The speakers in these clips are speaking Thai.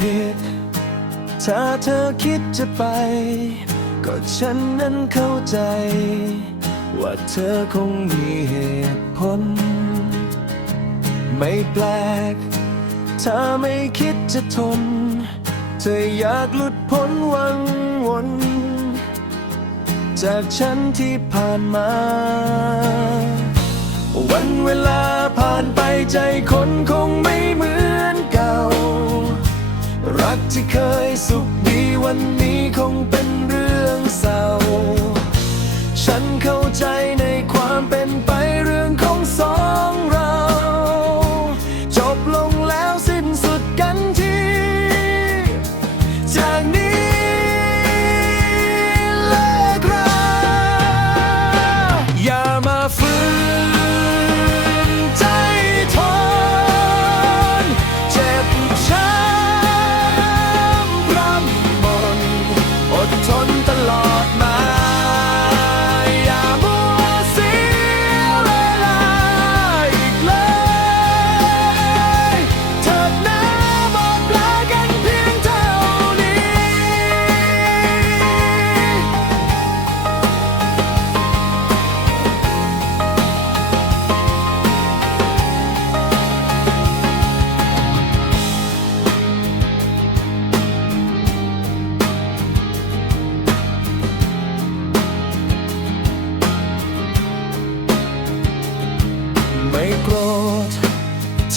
ผิด ถ้าเธอคิดจะไป ก็ฉันนั้นเข้าใจ ว่าเธอคงมีเหตุผล ไม่แปลก ถ้าไม่คิดจะทน เธออยากหลุดพ้นวังวนจากฉันที่ผ่านมา วันเวลาผ่านไปใจค เคยสุข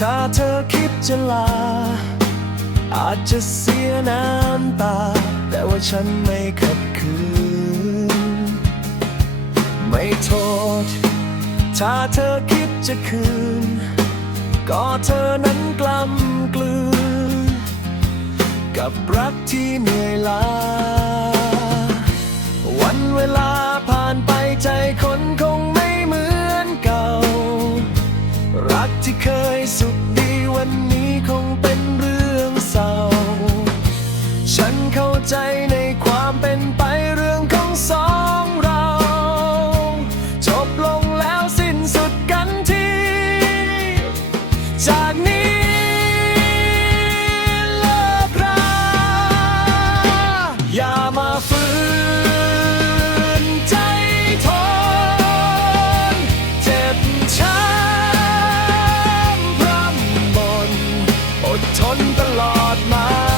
ถ้าเธอคิดจะลา อาจจะเสียน้ำตา แต่ว่าฉันไม่ขัดขืน ไม่โทษ ถ้าเธอคิดจะคืน ก็เธอนั้นกล้ำกลืน กับรักที่เหนื่อยล้า วันเวลาผ่านไปใจคนคงไม่เหมือนเก่า รักที่เคย นตลอดมา